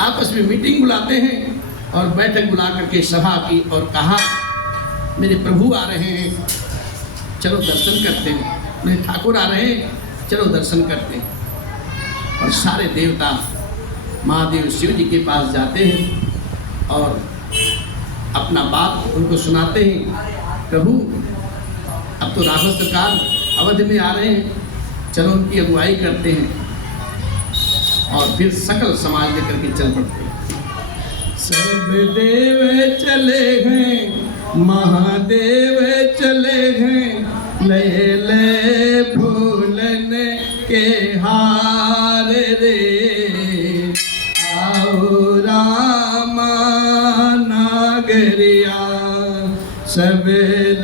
आपस में मीटिंग बुलाते हैं और बैठक बुला करके सभा की और कहा मेरे प्रभु आ रहे हैं, चलो दर्शन करते हैं, मेरे ठाकुर आ रहे हैं, चलो दर्शन करते हैं। और सारे देवता महादेव शिव जी के पास जाते हैं और अपना बात उनको सुनाते हैं, प्रभु अब तो राघव सरकार अवध में आ रहे हैं, चलो उनकी अगुवाई करते हैं। और फिर सकल समाज लेकर के चल पड़ते हैं। सब देव चले हैं, महादेव चले हैं, ले ले फूलन के हार रे, आओ रामा नागरिया। सब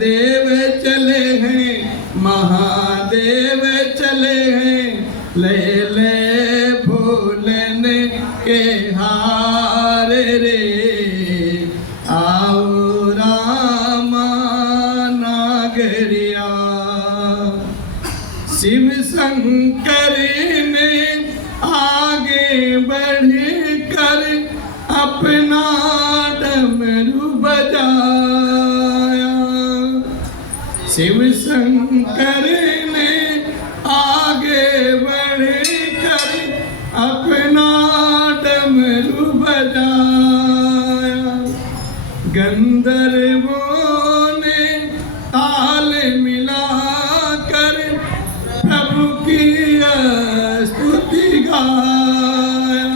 देव चले हैं, महादेव चले हैं, ले ले फूलन के हार रे, आओ रामा नागरिया। शिव शंकर ने आगे बढ़ कर अपना डमरू बजाया। शिव शंकर ने आगे बढ़ कर अपना डमरू बजाया। गंधर्वों ने ताल मिलाकर प्रभु की स्तुति गाया,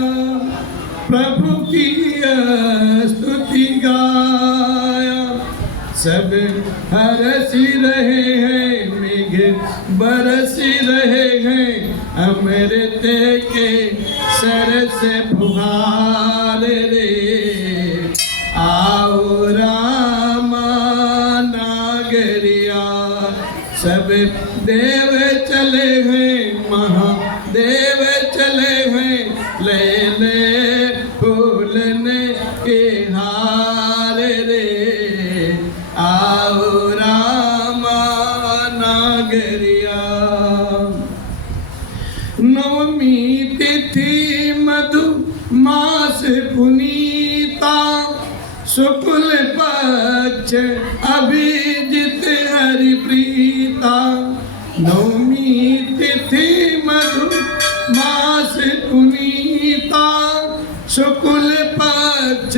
प्रभु की स्तुति गाया। सब हरस रहे हैं, मेघ बरस रहे हैं, अमृत के सरस फुहार रे, आओ रामा नागरिया। सब देव चले हैं, महादेव चले हैं, ले ले फूलन के हार रे, आओ रामा नागरिया। नवमी तिथि मधु मास पुनीता, शुक्ल पक्ष अभिजित हरि प्रीता। नवमी तिथि मधु मास पुनीता, शुक्ल पक्ष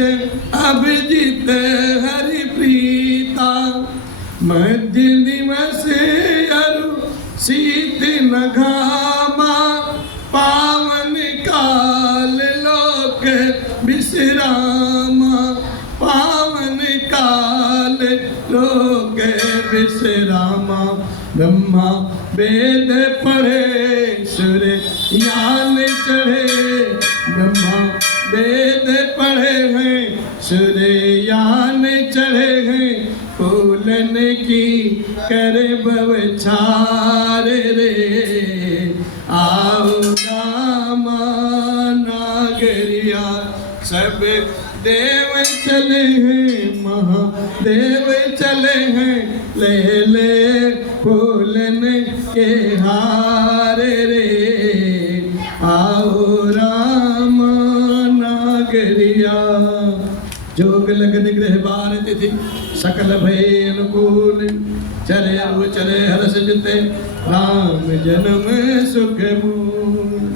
अभिजित हरि प्रीता। मध्य दिवस अरु शीत न घामा, पावन काल लोक विश्रामा, पावन काल लोक विश्रामा। ब्रह्मा वेद पढ़े, सूर्य यान चढ़े, ब्रह्मा वेद पढ़े हैं, सूर्य यान चढ़े हैं, फूलन की कर बवछार रे, आओ रामा नागरिया। सब देव चले हैं, महादेव चले हैं, ले ले फूलन के हार रे, आओ रामा नागरिया। जोग लगन ग्रह बार तिथि सकल भय अनुकूल, चले अब चले हर्ष जिते, राम जन्म सुख मूल।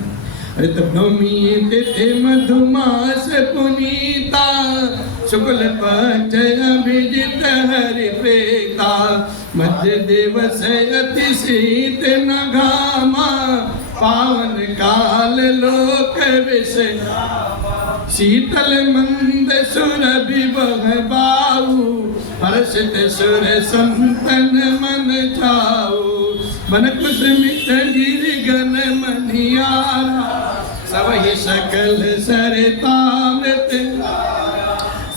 अरे तब नवमी तिथि मधुमास पुनीता, शुक्ल पक्ष अभिजित हरि प्रीता। मध्य दिवस अति शीत न घामा, पावन काल लोक विश्रामा। शीतल मंद सुरभि बह बाऊ, हर्षित सुर संतन मन जाऊ। मन कुसुमित गिरि गण मनियारा, सबहि सकल सरितामृत,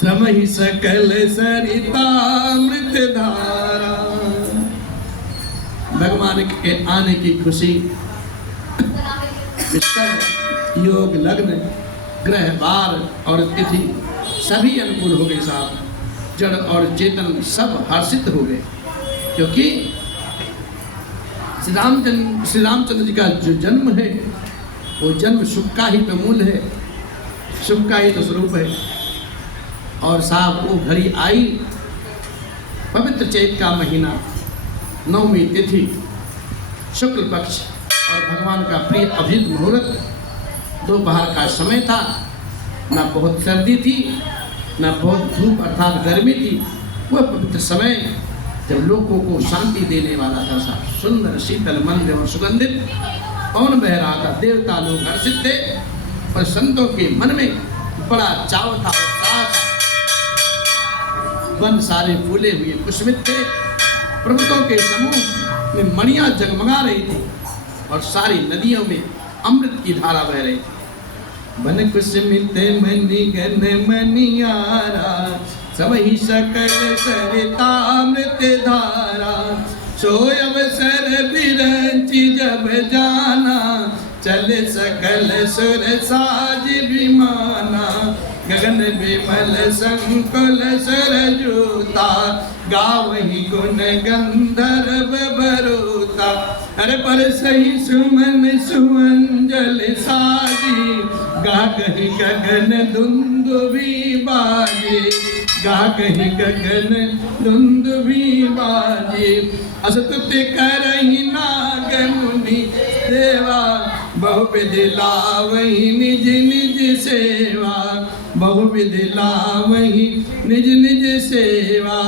समहि सकल सरितामृत धारा। भगवान के आने की खुशी, सब योग लग्न ग्रह वार और तिथि सभी अनुकूल हो गए साहब। जड़ और चेतन सब हर्षित हो गए, क्योंकि श्री रामचंद्र जी का जो जन्म है वो जन्म सुख का ही प्रमूल है। शुभ का ही तो स्वरूप है। और साहब वो घड़ी आई, पवित्र चैत का महीना, 9वीं तिथि, शुक्ल पक्ष, और भगवान का प्रिय अभिजित मुहूर्त, दोपहर का समय था। ना बहुत सर्दी थी, ना बहुत धूप अर्थात गर्मी थी। वह पवित्र समय जब लोगों को शांति देने वाला था। साहब सुंदर शीतल मंद और सुगंधित पवन बह रहा था। देवता लोग हर्षित थे, पर संतों के मन में बड़ा चाव था, उत्साह था। वन सारे फूले हुए पुष्पित थे। पर्वतों के समूह में मणियां जगमगा रही थी और सारी नदियों में अमृत की धारा बह रही थी। बन कुसुमित मणि गण मणियारा, सबहि सकल सरितामृत धारा। सोय अवसर बिरंचि जब जाना, चले सकल सुर साज विमाना। गगन विमल संकुल सरजूता, गावहि गुण गंधर्व बरूता। अरे पर सही सुमन सुअंजल साजी, गा कहीं गगन दुंदुभी बाजे। गा कहीं गगन दुंदुभी बाजे। असतुति करहि नाग मुनि देवा, बहुविधि लावहि निज निज सेवा। बहुविधि लावहि निज निज सेवा,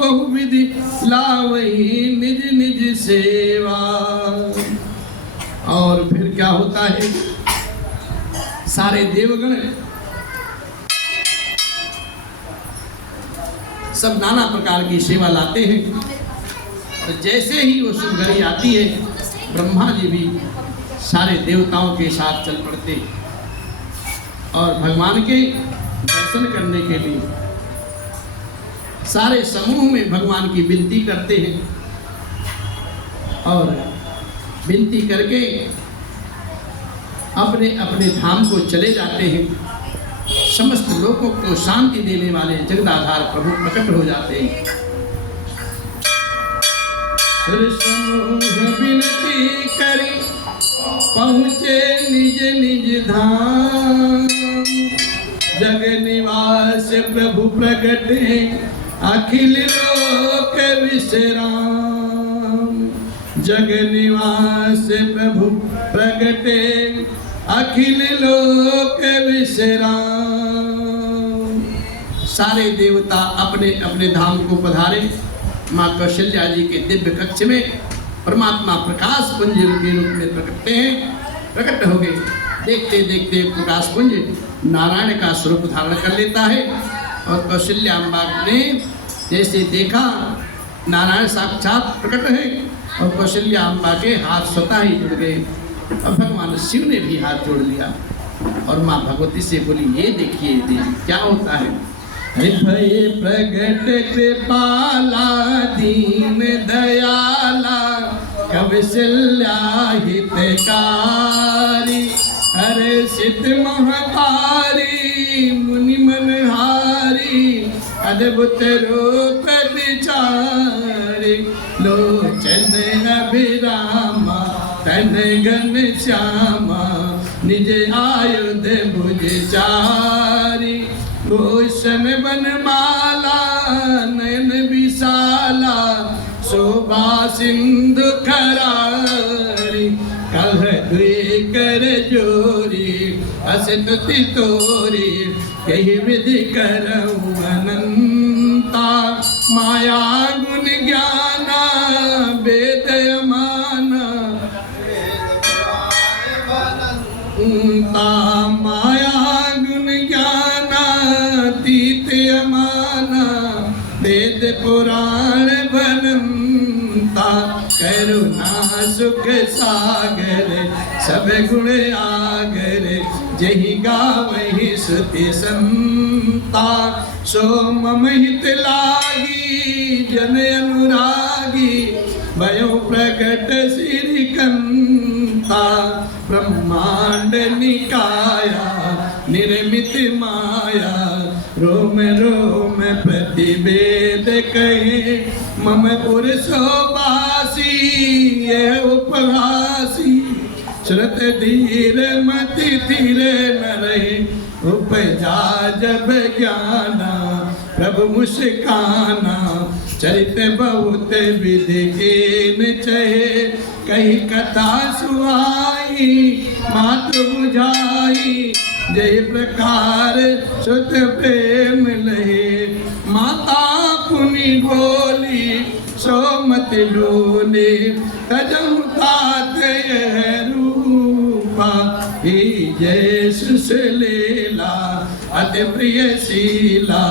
बहुविधि लावहि निज निज सेवा। और फिर क्या होता है, सारे देवगण सब नाना प्रकार की सेवा लाते हैं। तो जैसे ही वो शुभ घड़ी आती है, ब्रह्मा जी भी सारे देवताओं के साथ चल पड़ते हैं और भगवान के दर्शन करने के लिए सारे समूह में भगवान की विनती करते हैं। और विनती करके अपने अपने धाम को चले जाते हैं। समस्त लोगों को शांति देने वाले जगदाधार प्रभु प्रकट हो जाते हैं। समूह विनती करी पहुँचे निज निज धाम। जग निवास प्रभु प्रगटे, अखिल लोक विश्राम। जग निवास प्रभु प्रगटे, अखिल लोक विश्राम। सारे देवता अपने अपने धाम को पधारे। माँ कौशल्या जी के दिव्य कक्ष में परमात्मा प्रकाश पुंज के रूप में प्रकट हो गए। देखते देखते प्रकाश पुंज नारायण का स्वरूप धारण कर लेता है। और कौशल्या अम्बा ने जैसे देखा नारायण साक्षात प्रकट है, और कौशल्या अम्बा के हाथ स्वतः ही जुड़ गए। और भगवान शिव ने भी हाथ जोड़ लिया और माँ भगवती से बोली, ये देखिए देवी क्या होता है। भय प्रगट कृपाला दीन दयाला, कौशल्या हितकारी। हर्षित महतारी मुनि मनहारी, अद्भुत रूप विचारी। लोचन अभिरामा तन घन श्यामा, निज आयुध भुज चारी। भूषण बनमाला नयन विशाला, शोभा सिंधु खरारी। कह दुई कर जोरी, असतुति तोरी। यही विधि करऊँ अनंता, माया गुण ज्ञाना वेद माना। माया गुण ज्ञाना तीत अमाना, वेद पुराण बनता। करुणा सुख सागर सब गुण आगर, जहि गावहि श्रुति संता। सो मम हित लागी जन अनुरागी, भयो प्रकट श्रीकंता। ब्रह्मांड निकाया निर्मित माया, रोम रोम प्रतिवेद कहे। मम पुरुषोवासी ये उपहासी, श्रुत धीर मति धीर न रहे। उपजा जब ज्ञाना प्रभु मुस्काना, चरित बहुत विधि कीन चहे, कही कथा सुहाई मातु बुझाई, जय प्रकार सुत प्रेम लहे, माता पुनि बोली सोमत लोले, तजहु तात यह रूपा, ही जय सुशीला अति प्रिय शीला,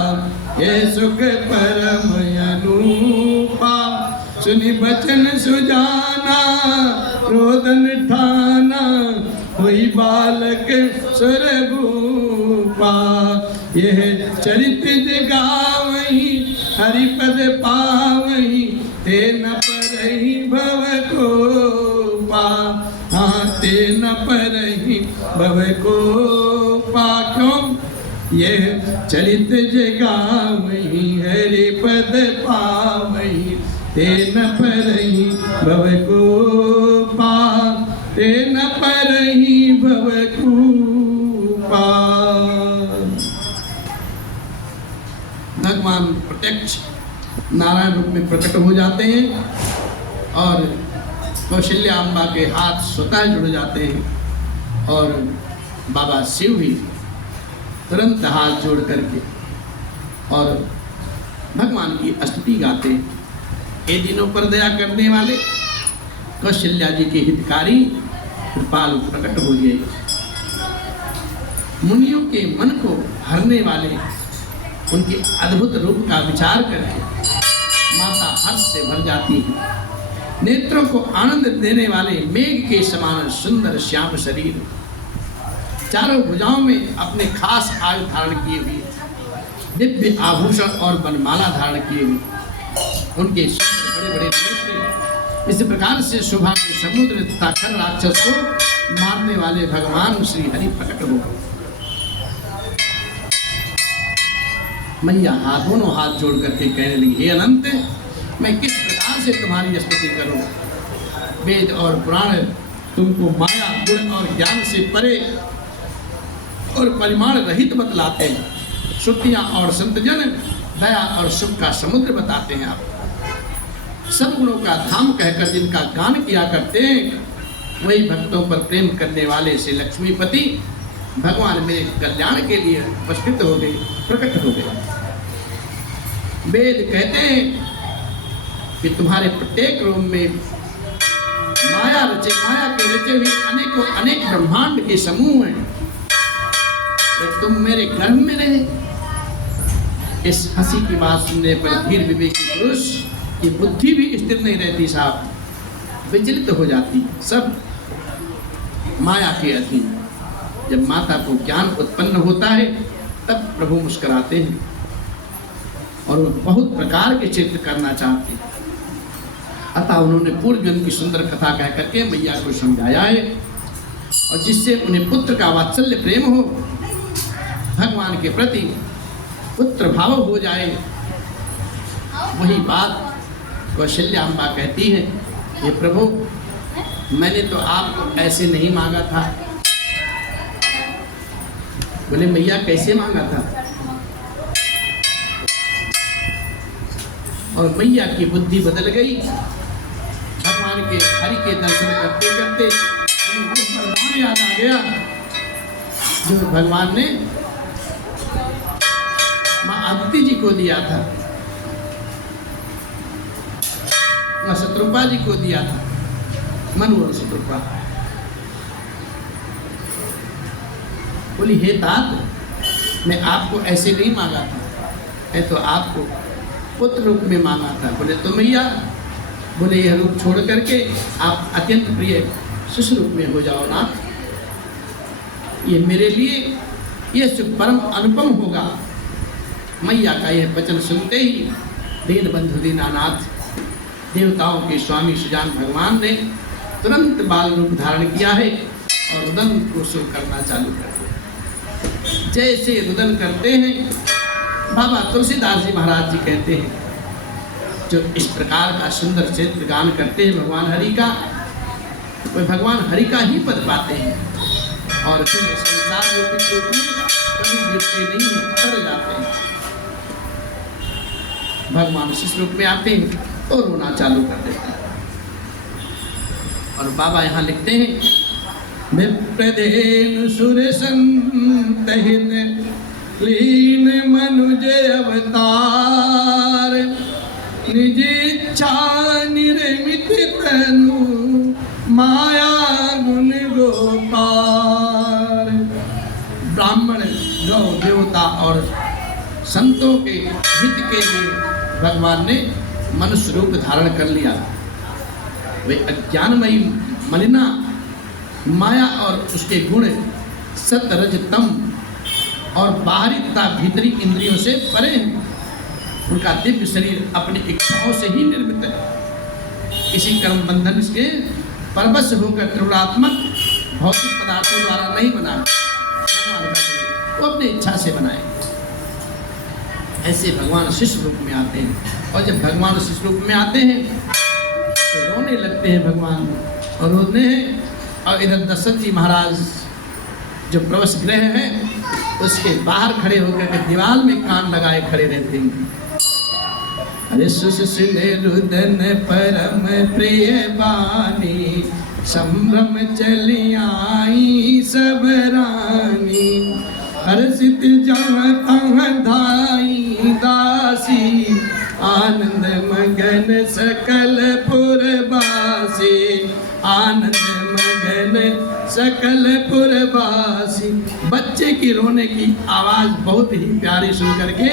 ये सुख परम अनूपा, सुनि बचन सुजाना रोदन ठाना, हुई बालक सुरभूपा, यह चरित्र जगावही हरिपद पावही, ते न परहि भव कोपा, हाँ ते न परहि भव कोपा। क्यों? यह चरित्र जगावही हरिपद पावही, ते न परहि भव कोपा, ते न परहि भव कोपा। भगवान प्रत्यक्ष नारायण रूप में प्रकट हो जाते हैं और कौशल्या अम्बा के हाथ स्वतः जुड़ जाते हैं और बाबा शिव भी तुरंत हाथ जोड़ करके और भगवान की स्तुति गाते हैं। ये दिनों पर दया करने वाले कौशल्या जी के हितकारी कृपालु प्रकट हो गए, मुनियों के मन को हरने वाले उनके अद्भुत रूप का विचार करके माता हर्ष से भर जाती है। नेत्रों को आनंद देने वाले मेघ के समान सुंदर श्याम शरीर, चारों भुजाओं में अपने खास आयु धारण किए हुए, दिव्य आभूषण और बनमाला धारण किए हुए, उनके सुंदर बड़े बड़े नेत्र इस प्रकार से शोभा के समुद्र तथा खर राक्षस को मारने वाले भगवान श्री हरि प्रकट हो गए। मैया दोनों हाथ जोड़ करके कहने लगी, हे अनंत, मैं किस प्रकार से तुम्हारी स्तुति करूं? वेद और पुराण तुमको माया गुण और ज्ञान से परे और परिमाण रहित बतलाते हैं। श्रुतियां और संतजन दया और सुख का समुद्र बताते हैं। आप सब गुणों का धाम कहकर जिनका गान किया करते हैं, वही भक्तों पर प्रेम करने वाले से लक्ष्मीपति भगवान मेरे कल्याण के लिए उपस्थित हो गए, प्रकट हो गए। वेद कहते हैं कि तुम्हारे प्रत्येक रूप में माया के रचे हुए अनेकों अनेक ब्रह्मांड के समूह हैं, तो तुम मेरे गर्भ में रहे। इस हंसी की बात सुनने पर धीर विवेकी पुरुष की बुद्धि भी स्थिर नहीं रहती साहब, विचलित हो जाती, सब माया के अधीन। जब माता को ज्ञान उत्पन्न होता है तब प्रभु मुस्कुराते हैं और वो बहुत प्रकार के चित्र करना चाहते हैं। अतः उन्होंने पूर्व जन्म की सुंदर कथा कह करके मैया को समझाया है, और जिससे उन्हें पुत्र का वात्सल्य प्रेम हो, भगवान के प्रति पुत्र भाव हो जाए। वही बात कौशल्या अम्बा कहती है, हे प्रभु, मैंने तो आपको ऐसे नहीं मांगा था। बोले मैया कैसे मांगा था? और मैया की बुद्धि बदल गई। भगवान के हरि के दर्शन करते करते वरदान याद आ गया जो भगवान ने माँ अदिति जी को दिया था, माँ शत्रुपा जी को दिया था, मनु और शत्रुपा। बोली, हे तात, मैं आपको ऐसे नहीं मांगा था, मैं तो आपको पुत्र रूप में मांगा था। बोले तो मैया, बोले यह रूप छोड़ करके आप अत्यंत प्रिय शिशु रूप में हो जाओ नाथ, ये मेरे लिए यह सुख परम अनुपम होगा। मैया का यह वचन सुनते ही दीन बंधु दीनानाथ देवताओं के स्वामी सुजान भगवान ने तुरंत बाल रूप धारण किया है और रुदन को सुर करना चालू कर दिया। जैसे रुदन करते हैं, बाबा तुलसीदास जी महाराज जी कहते हैं, जो इस प्रकार का सुंदर चित्र गान करते हैं भगवान हरि का, वे भगवान हरि का ही पद पाते हैं और फिर संसार रूपी भी गिरते नहीं हैं, उतर जाते हैं। भगवान शिष्य रूप में आते हैं और रोना चालू कर देते हैं। और बाबा यहाँ लिखते हैं, विप्रदेन सुरसंत हित लीन मनुज अवतार, निज इच्छा निर्मित तनु माया गुण गोपार। ब्राह्मण, गौ, देवता और संतों के हित के लिए भगवान ने मनुष्य रूप धारण कर लिया। वे अज्ञानमयी मलिना माया और उसके गुण सत रज तम और बाहरी तथा भीतरी इंद्रियों से परे हैं। उनका दिव्य शरीर अपनी इच्छाओं से ही निर्मित है, किसी कर्म बंधन के परवश होकर त्रिगुणात्मक भौतिक पदार्थों द्वारा नहीं बना। भगवान का शरीर वो अपनी इच्छा से बनाए। ऐसे भगवान शिष्य रूप में आते हैं, और जब भगवान शिष्य रूप में आते हैं तो रोने लगते हैं भगवान, और रोने हैं। और इधर दशरथ जी महाराज जो प्रवेश गृह है उसके बाहर खड़े होकर के दीवार में कान लगाए खड़े रहते हैं। अरे सुशील रुदन परम प्रिय बानी, संभ्रम चली आई सब रानी, हर्षित जहाँ तहाँ धाई दासी, आनंद मगन सकल पुरवासी, आनंद मगन सकल पुरवासी। बच्चे की रोने की आवाज बहुत ही प्यारी सुन करके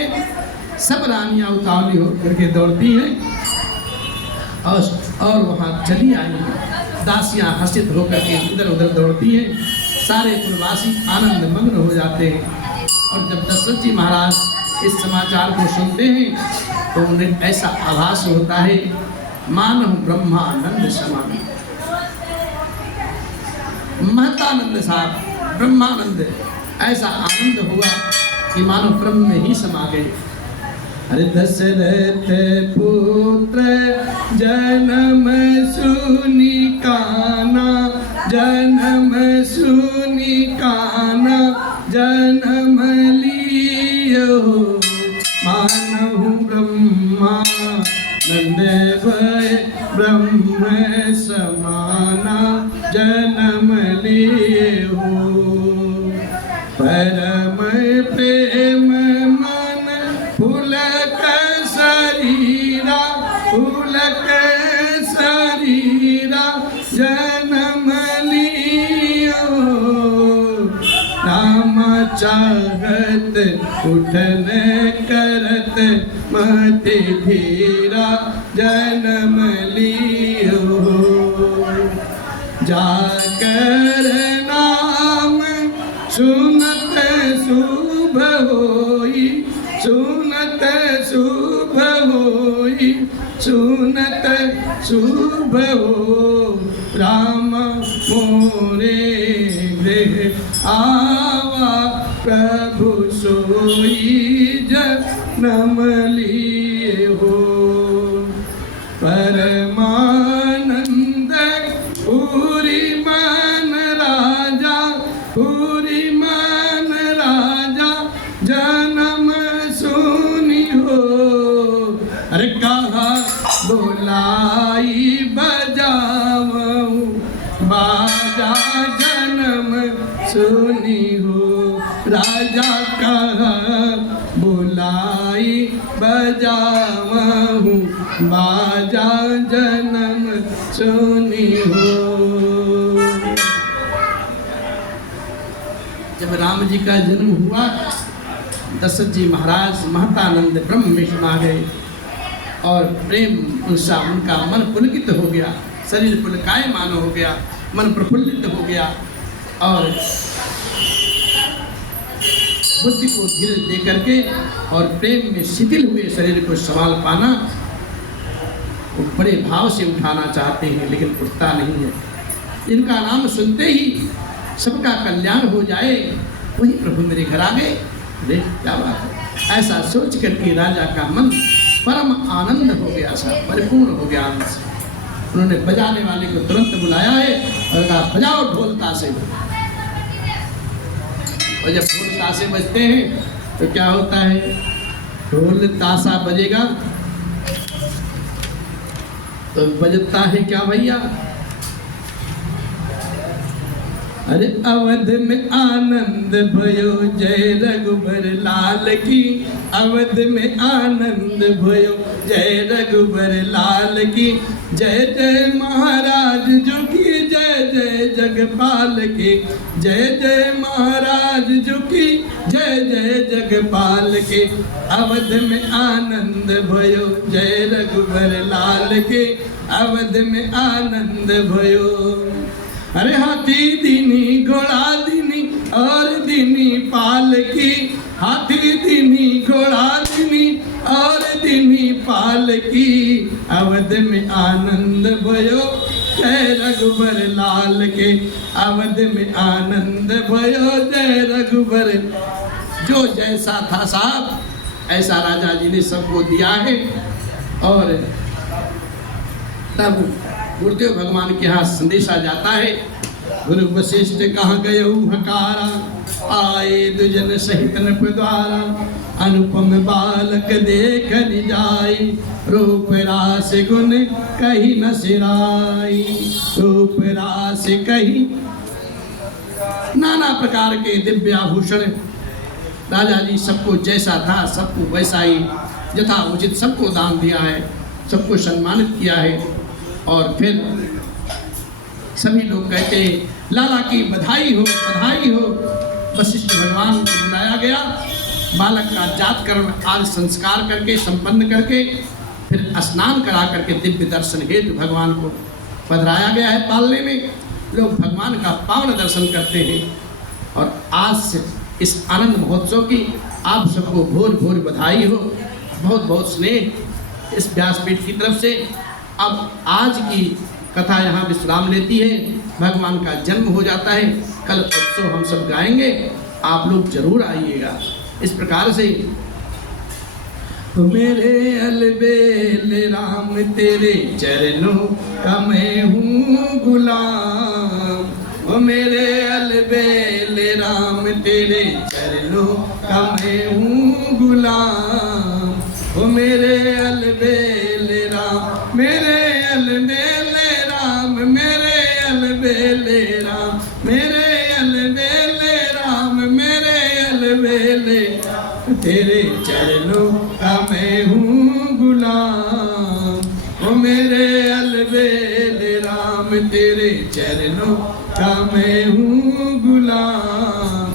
सब रानियां उतावली होकर के दौड़ती हैं और वहाँ चली आई दासियां हर्षित होकर के इधर उधर दौड़ती हैं। सारे पुरवासी आनंद मग्न हो जाते हैं। और जब दशरथ जी महाराज इस समाचार को सुनते हैं तो उन्हें ऐसा आभास होता है, मानो ब्रह्मानंद समान। महतानंद साहब ब्रह्मानंद, ऐसा आनंद हुआ कि मानो ब्रह्म में ही समा गए। अरे दशरथ पुत्र जन्म सुनी काना, जन्म सुनी काना, जन्म लियो मानहु ब्रह्मानंद भय ब्रह्म समाना, जन्म लियो परम प्रेम मन पुलक शरीरा, पुलक शरीरा, जन्म लियो राम चाहत उठन करत मति धीरा, जन्म लियो जाकर नाम सुनत शुभ होई, सुनत शुभ होई, सुनत शुभ हो राम मोरे गृह आवा, प्रभु सोई जन्म लिए हो। परमानंद पूरी मन राजा, पूरी मन राजा, जन्म सुनी हो। अरे कहा बुलाई बजाऊं बाजा, जन्म सुनी हो। राजा कहा बुलाई बजाऊं बाजा, जन्म सुनी हो। जब राम जी का जन्म हुआ, दशरथ जी महाराज महतानंद ब्रह्म में समा गए और प्रेम उत्साह, उनका मन पुलकित हो गया, शरीर पुलकायमान हो गया, मन प्रफुल्लित हो गया और बुद्धि को धीरे दे करके और प्रेम में शिथिल हुए शरीर को संभाल पाना, वो बड़े भाव से उठाना चाहते हैं लेकिन उठता नहीं है। इनका नाम सुनते ही सबका कल्याण हो जाए, वही प्रभु मेरे घर आ गए। देख क्या बात है। ऐसा सोच करके राजा का मन परम आनंद हो गया, सा परिपूर्ण हो गया आनंद से। उन्होंने बजाने वाले को तुरंत बुलाया है और कहा बजाओ ढोल ताशे। और और जब ढोल ताशे बजते हैं तो क्या होता है, ढोल ताशा बजेगा तो बजता है क्या भैया, अरे अवध में आनंद भयो जय रघुबर लाल की, अवध में आनंद भयो जय रघुबर लाल की, जय जय महाराज जो की जय जय जगपाल की, जय जय महाराज जो की जय जय जगपाल के, अवध में आनंद भयो जय रघुबर लाल के, अवध में आनंद भयो। अरे हाथी दीनी घोड़ा दीनी और दीनी पाल की, हाथी दीनी घोड़ा दीनी और दीनी पाल की, अवध में आनंद भयो जय रघुबर लाल के, अवध में आनंद भयो जय रघुबर। जो जैसा था साहब ऐसा राजा जी ने सबको दिया है। और तब गुरुदेव भगवान के यहाँ संदेशा जाता है, गुरु वशिष्ठ कहाँ गए हकारा, आए दुजन सहित नृप द्वारा, अनुपम बालक देख जाई, रूप रास गुण कही न सिराई, रूप रास कही। नाना प्रकार के दिव्य आभूषण राजा जी सबको जैसा था सबको वैसा ही यथा उचित सबको दान दिया है, सबको सम्मानित किया है। और फिर सभी लोग कहते हैं लाला की बधाई हो बधाई हो। वशिष्ठ भगवान को बुलाया गया, बालक का जात कर्म आदि संस्कार करके संपन्न करके फिर स्नान करा करके दिव्य दर्शन हेतु भगवान को पधराया गया है। पालने में लोग भगवान का पावन दर्शन करते हैं। और आज से इस आनंद महोत्सव की आप सबको भोर भोर बधाई हो, बहुत बहुत स्नेह इस व्यासपीठ की तरफ से। अब आज की कथा यहाँ विश्राम लेती है, भगवान का जन्म हो जाता है। कल उत्सव हम सब गाएंगे, आप लोग जरूर आइएगा। इस प्रकार से मेरे अलबेल राम तेरे चरणों का मैं हूँ गुलाम, ओ मेरे अलबेल राम तेरे चरणों का मैं हूँ गुलाम, ओ मेरे अलबेल राम मेरे अलबेल राम मेरे अलबेल राम मेरे अलबेल राम मेरे अलबेल तेरे चरणों का मैं हूँ गुलाम, ओ मेरे अलबेल राम तेरे चरणों का मैं हूँ गुलाम,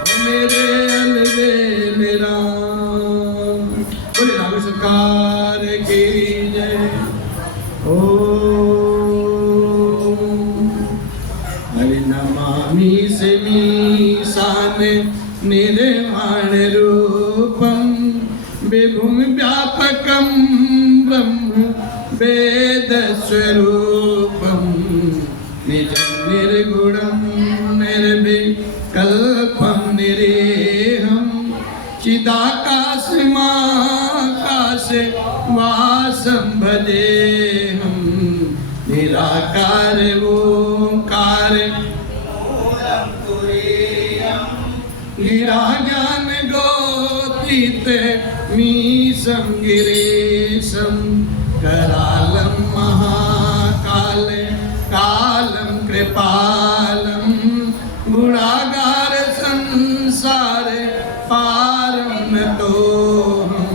ओ मेरे अलबेल राम। बोले राम सरकार की जय। ओम हरि नमामि समीशान निर्वाण रूपम विभुम व्यापकम ब्रह्म वेद स्वरूपम निजं निर्गुणं निर्विकल्पं निरेहं चिदाकाशमाकाश वासं भजेऽहं निराकार ओंकार गिरा ज्ञान गोतीत मीशं गिरीशं करालं महाकाल कालं कृपालं गुणागार संसार पारं नतोऽहं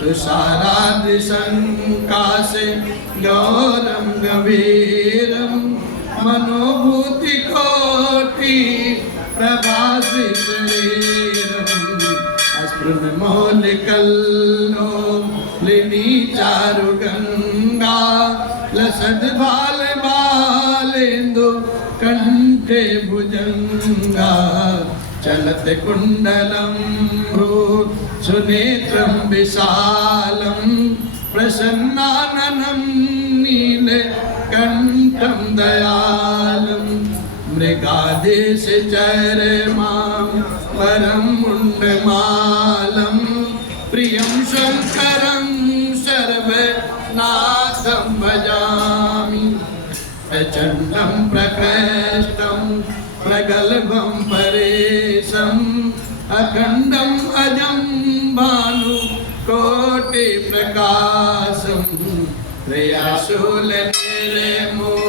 तुषाराद्रि संकाशे गौरं गंभीरं मनोभूति कोटि प्रभासि शरीरम् अस्पृणमौलिकल्लो लिनी चारु गंगा लसद भाल बालेन्दु कंठे भुजंगा चलत कुंडलं सुनेत्रं विशालं प्रसन्नाननं नीलकण्ठं दयालं मृगादेश चरमां परं मुण्डमालं प्रियं शङ्करं सर्वनाथं भजामि प्रचण्डं प्रकृष्टं प्रगल्भं परेशं शूल निर्मूलनम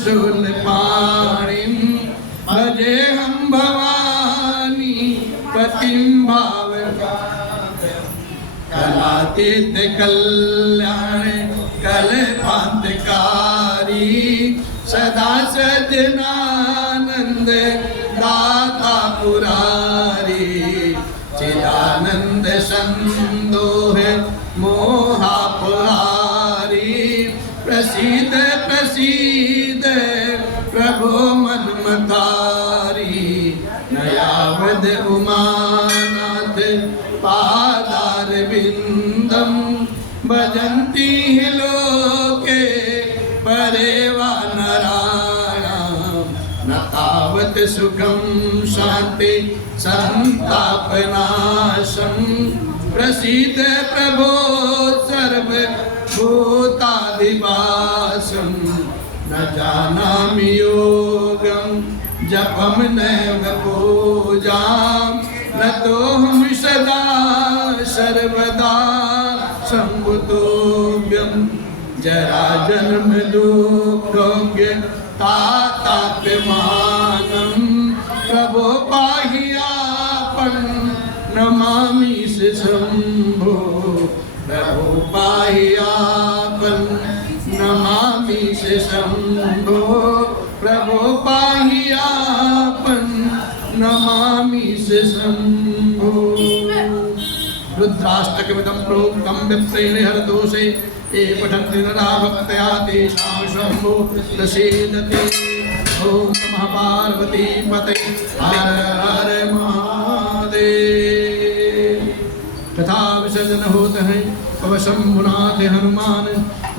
शूल पाणिम भजे हम भवानी पतिम भाव कलातीत कल्याण कल्पांतकारी सदा सजनानंद दाता पुरारी चिदानंद संदोह मोहापहारी प्रसीद प्रसीद प्रभो मनमतारी नयावद उमानाथ पादार बिंदम भजन्ति लोके परेवा नारायण न तावत सुखम शांति संतापनाशम प्रसीद प्रभो सर्व भूतादिवासम न जानामि योगम जपम नैव पूजाम न तो हम सदा सर्वदा संबुतोभ्यम जरा जन्म दुःखोग्य ताताप्यमानम प्रभो पाहियापन नमामि से शंभो प्रभो पाहियापन नमामि से शंभो प्रभो पाहियापन नमामि से शंभो रुद्राष्टकमिदं प्रोक्तं विप्रेण हरदोषे ये पठन्ति नरा भक्त्या तेषां शम्भो प्रसीदते ॐ नमः पार्वती पते हर हर महादेव। तथा विसर्जन होते हैं पव शंभुनाथ हनुमान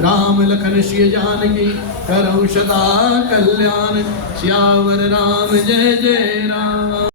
राम लखन सिय जानकी करौ सदा कल्याण सियावर राम जय जय राम।